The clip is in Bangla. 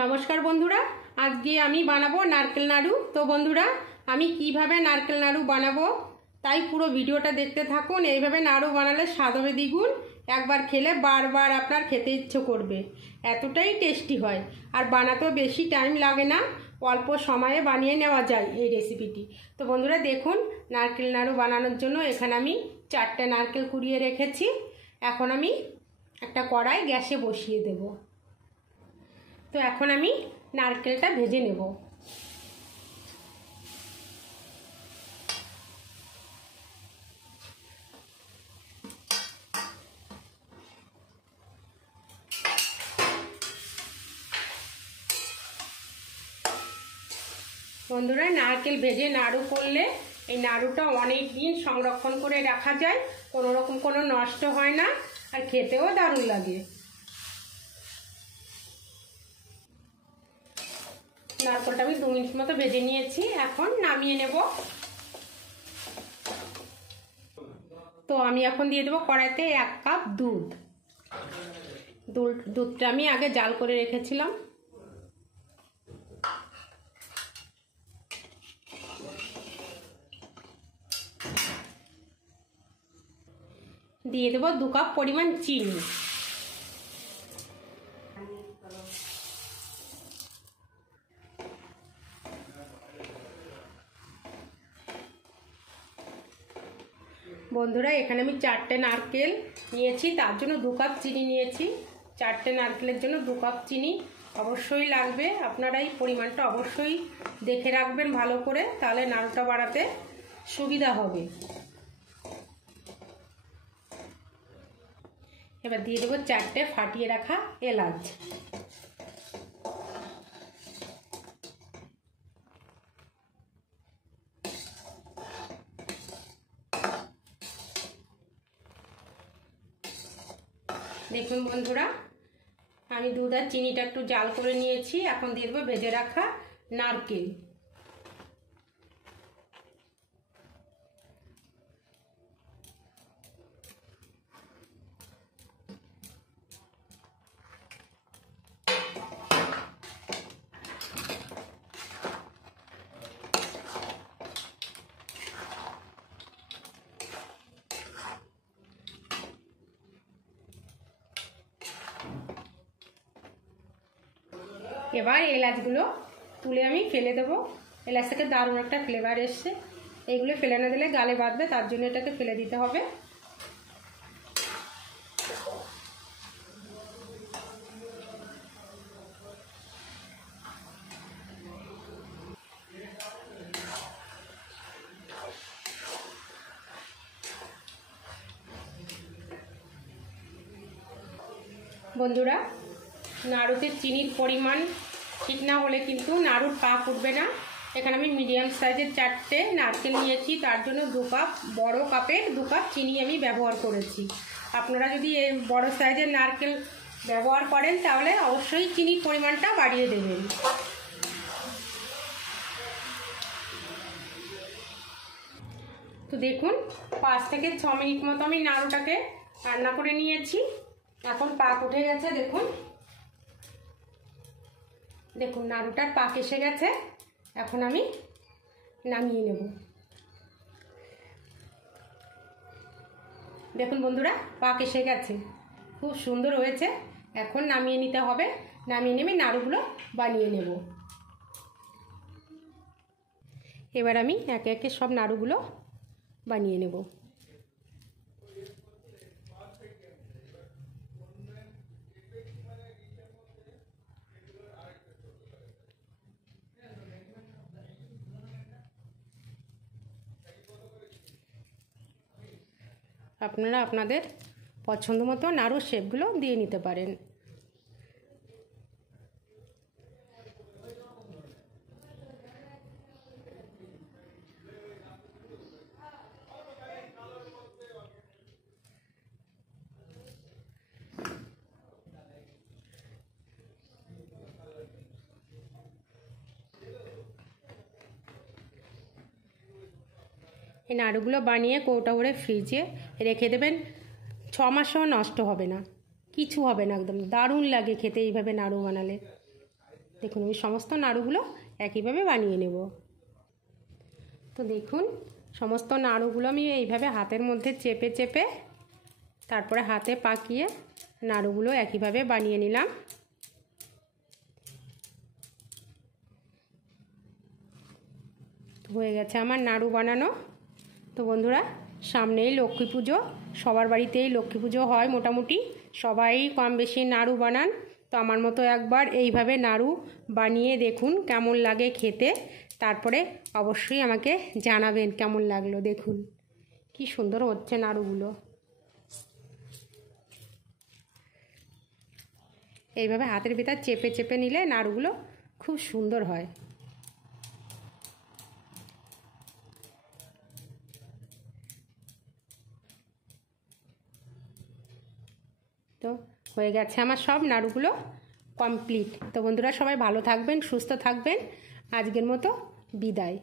নমস্কার বন্ধুরা, আজকে আমি বানাবো নারকেল নাড়ু। তো বন্ধুরা, আমি কিভাবে নারকেল নাড়ু বানাবো তাই পুরো ভিডিওটা দেখতে থাকুন। এইভাবে নাড়ু বানালে স্বাদ হবে দ্বিগুণ। একবার খেলে বারবার আপনার খেতে ইচ্ছে করবে, এতটাই টেস্টি হয়। আর বানাতেও বেশি টাইম লাগে না, অল্প সময়ে বানিয়ে নেওয়া যায় এই রেসিপিটি। তো বন্ধুরা দেখুন, নারকেল নাড়ু বানানোর জন্য এখানে আমি 4টে নারকেল কুড়িয়ে রেখেছি। এখন আমি একটা কড়াই গ্যাসে বসিয়ে দেব। তো এখন আমি নারকেলটা ভেজে নেব। বন্ধুরা, নারকেল ভেজে নাড়ু করলে এই নাড়ুটা অনেক দিন সংরক্ষণ করে রাখা যায়, কোনো রকম কোনো নষ্ট হয় না, আর খেতেও দারুণ লাগে। নারকেলটা আমি 2 মিনিট মতো ভেজে নিয়েছি, এখন নামিয়ে নেব। তো আমি এখন দিয়ে দেবো কড়াইতে 1 কাপ দুধ। দুধটা আমি আগে জাল করে রেখেছিলাম। দিয়ে দেবো 2 কাপ পরিমাণ চিনি। বন্ধুরা, এখানে আমি 4টে নারকেল নিয়েছি, তার জন্য 2 কাপ চিনি নিয়েছি। 4টে নারকেলের জন্য 2 কাপ চিনি অবশ্যই লাগবে। আপনারা এই পরিমাণটা অবশ্যই দেখে রাখবেন ভালো করে, তাহলে নাড়ুটা বানাতে সুবিধা হবে। এবার দিয়ে দেবো 4টে ফাটিয়ে রাখা এলাচ। দেখুন বন্ধুরা, আমি দুধ আর চিনিটা একটু জাল করে নিয়েছি। এখন দিয়ে দেবো ভেজে রাখা নারকেল। এবার এলাচগুলো তুলে আমি ফেলে দেবো। এলাচ থেকে দারুণ একটা ফ্লেভার এসছে। এইগুলো ফেলে না দিলে গালে বাঁধবে, তার জন্য এটাকে ফেলে দিতে হবে। বন্ধুরা, নাড়ুতে চিনির পরিমাণ ঠিক না হলে কিন্তু নাড়ুর পাক উঠবে না। এখানে আমি মিডিয়াম সাইজের 4টে নারকেল নিয়েছি, তার জন্য 2 কাপ, বড় কাপের 2 কাপ চিনি আমি ব্যবহার করেছি। আপনারা যদি এই বড় সাইজের নারকেল ব্যবহার করেন তাহলে অবশ্যই চিনির পরিমাণটা বাড়িয়ে দেবেন। তো দেখুন, 5 থেকে 6 মিনিট মতো আমি নাড়ুটাকে রান্না করে নিয়েছি। এখন পাক উঠে গেছে। দেখুন দেখুন নাড়ুটার পাক এসে গেছে। এখন আমি নামিয়ে নেব। দেখুন বন্ধুরা, পাক এসে গেছে, খুব সুন্দর হয়েছে। এখন নামিয়ে নিতে হবে। নামিয়ে নেবে নাড়ুগুলো বানিয়ে নেব। এবার আমি একে একে সব নাড়ুগুলো বানিয়ে নেব। আপনারা আপনাদের পছন্দ মতো নাড়ুর শেপগুলো দিয়ে নিতে পারেন। এই নাড়ুগুলো বানিয়ে কৌটা করে ফ্রিজে রেখে দেবেন। 6 মাসও নষ্ট হবে না, কিছু হবে না, একদম দারুণ লাগে খেতে এইভাবে নাড়ু বানালে। দেখুন আমি সমস্ত নাড়ুগুলো একইভাবে বানিয়ে নেব। তো দেখুন সমস্ত নাড়ুগুলো আমি এইভাবে হাতের মধ্যে চেপে চেপে তারপরে হাতে পাকিয়ে নাড়ুগুলো একইভাবে বানিয়ে নিলাম। হয়ে গেছে আমার নাড়ু বানানো। তো বন্ধুরা সামনেই লক্ষ্মী পুজো, সবার বাড়িতেই লক্ষ্মী পুজো হয় মোটামুটি, সবাই কম বেশি নাড়ু বানান। তো আমার মতো একবার এইভাবে নাড়ু বানিয়ে দেখুন কেমন লাগে খেতে, তারপরে অবশ্যই আমাকে জানাবেন কেমন লাগলো। দেখুন কি সুন্দর হচ্ছে নাড়ুগুলো। এইভাবে হাতের ভিতর চেপে চেপে নিলে নাড়ুগুলো খুব সুন্দর হয়। তো হয়ে গেছে আমার সব নাড়ুগুলো কমপ্লিট। তো বন্ধুরা সবাই ভালো থাকবেন, সুস্থ থাকবেন। আজকের মতো বিদায়।